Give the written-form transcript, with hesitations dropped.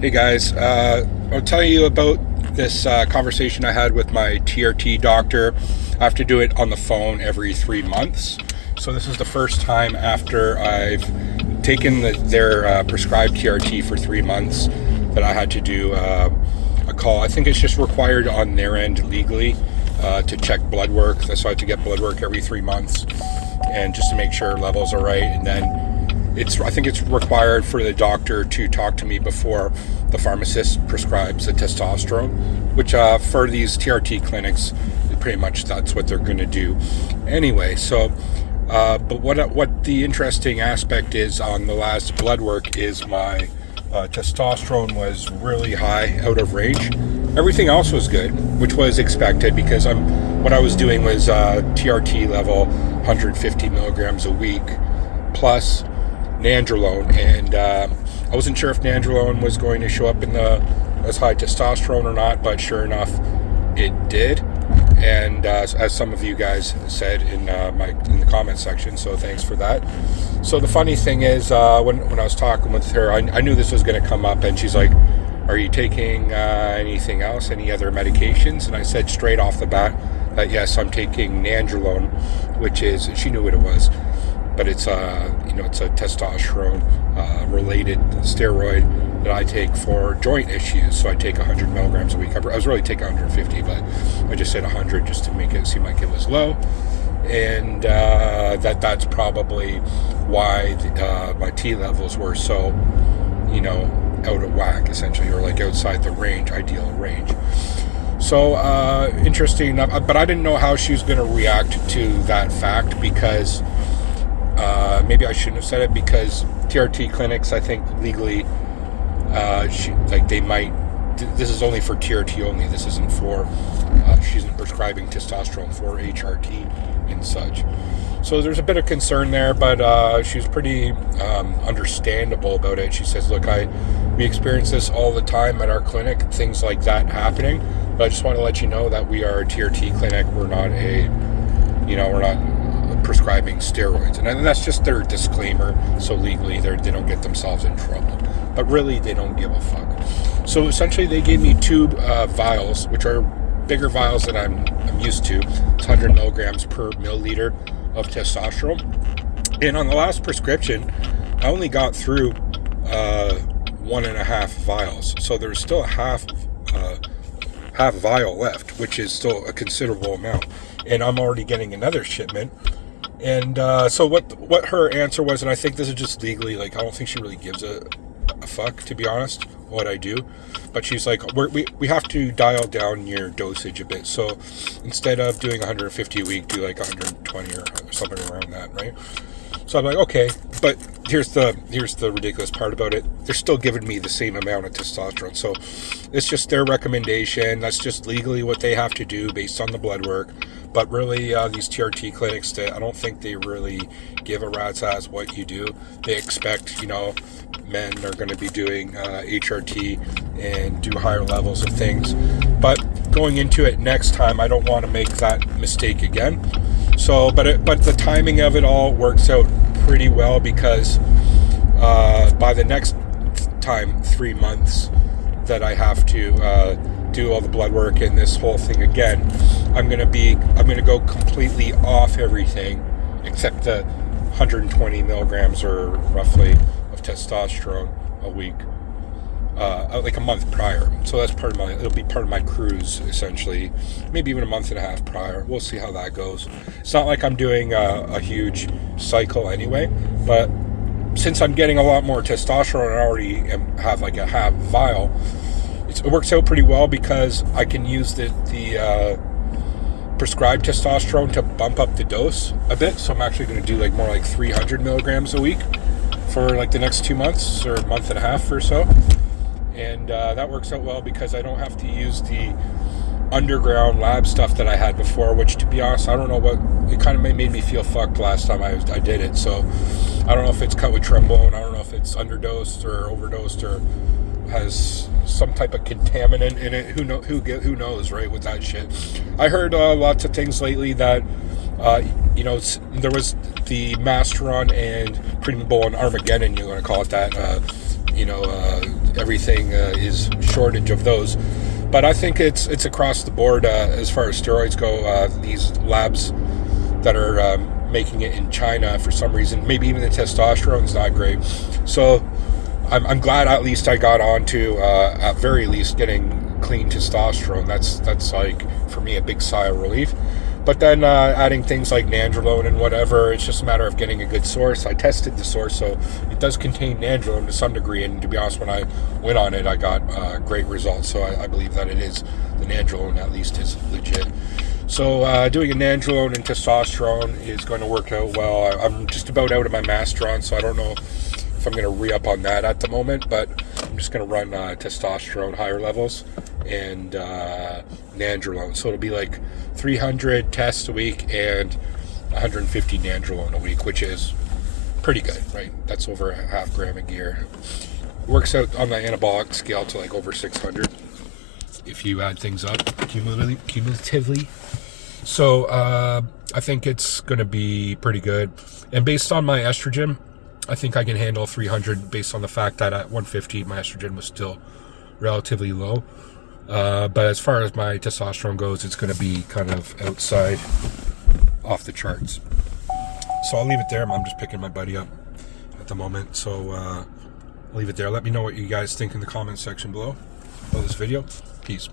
Hey guys, I'll tell you about this conversation I had with my TRT doctor. I have to do it on the phone every 3 months. So this is the first time after I've taken their prescribed TRT for 3 months that I had to do a call. I think it's just required on their end legally to check blood work. So I have to get blood work every 3 months and just to make sure levels are right. And then I think it's required for the doctor to talk to me before the pharmacist prescribes the testosterone, which for these TRT clinics, pretty much that's what they're going to do anyway. So, but what the interesting aspect is on the last blood work is my testosterone was really high, out of range. Everything else was good, which was expected because what I was doing was TRT level 150 milligrams a week plus nandrolone, and I wasn't sure if nandrolone was going to show up in the as high testosterone or not, but sure enough it did. And as some of you guys said in the comment section, so thanks for that. So the funny thing is, when I was talking with her, I knew this was going to come up, and she's like, are you taking anything else, any other medications? And I said straight off the bat that yes, I'm taking nandrolone, which is, she knew what it was, but it's it's a testosterone related steroid that I take for joint issues. So I take 100 milligrams a week. I was really taking 150, but I just said 100 just to make it seem like it was low. And that's probably why my T levels were so, out of whack, essentially, or like outside the range, ideal range. So interesting enough, but I didn't know how she was going to react to that fact because maybe I shouldn't have said it, because TRT clinics, I think legally, they might. This is only for TRT only. This isn't for. She isn't prescribing testosterone for HRT and such. So there's a bit of concern there, but she was pretty understandable about it. She says, "Look, we experience this all the time at our clinic, things like that happening. But I just want to let you know that we are a TRT clinic. We're not we're not prescribing steroids," and that's just their disclaimer. So legally, they don't get themselves in trouble, but really they don't give a fuck. So essentially, they gave me two vials, which are bigger vials than I'm used to. It's 100 milligrams per milliliter of testosterone, and on the last prescription, I only got through 1.5 vials. So there's still a half vial left, which is still a considerable amount, and I'm already getting another shipment. And so what her answer was, and I think this is just legally, I don't think she really gives a fuck, to be honest, what I do. But she's like, we have to dial down your dosage a bit. So instead of doing 150 a week, do 120 or something around that, right? So I'm like, okay, but here's the ridiculous part about it. They're still giving me the same amount of testosterone. So it's just their recommendation. That's just legally what they have to do based on the blood work. But really, these TRT clinics, I don't think they really give a rat's ass what you do. They expect, men are going to be doing HRT and do higher levels of things. But going into it next time, I don't want to make that mistake again. So, but the timing of it all works out pretty well because by the next time, 3 months that I have to do all the blood work and this whole thing again, I'm gonna go completely off everything except the 120 milligrams or roughly of testosterone a week, a month prior. So that's it'll be part of my cruise, essentially, maybe even a month and a half prior. We'll see how that goes. It's not like I'm doing a huge cycle anyway, but since I'm getting a lot more testosterone, I already have a half vial. It works out pretty well because I can use the prescribed testosterone to bump up the dose a bit. So I'm actually going to do more like 300 milligrams a week for the next 2 months or a month and a half or so. And that works out well because I don't have to use the underground lab stuff that I had before, which, to be honest, I don't know it kind of made me feel fucked last time I did it. So I don't know if it's cut with trenbolone. I don't know if it's underdosed or overdosed or has some type of contaminant in it. Who knows, right, with that shit. I heard lots of things lately that there was the Masteron and Primo and Armageddon, you're going to call it that, everything is shortage of those. But I think it's across the board as far as steroids go. These labs that are making it in China, for some reason, maybe even the testosterone is not great. So I'm glad at least I got onto at very least getting clean testosterone. That's like for me a big sigh of relief. But then adding things like nandrolone and whatever, it's just a matter of getting a good source. I tested the source, so it does contain nandrolone to some degree, and to be honest, when I went on it, I got great results. So I believe that it is, the nandrolone at least is legit. So doing a nandrolone and testosterone is going to work out well. I'm just about out of my Masteron, so I don't know if I'm going to re-up on that at the moment, but I'm just going to run testosterone higher levels and nandrolone. So it'll be like 300 tests a week and 150 nandrolone a week, which is pretty good, right? That's over a half gram a year. Works out on the anabolic scale to like over 600 if you add things up cumulatively. So I think it's going to be pretty good. And based on my estrogen, I think I can handle 300 based on the fact that at 150 my estrogen was still relatively low. But as far as my testosterone goes, it's going to be kind of outside, off the charts. So I'll leave it there. I'm just picking my buddy up at the moment. So I'll leave it there. Let me know what you guys think in the comment section below about this video. Peace.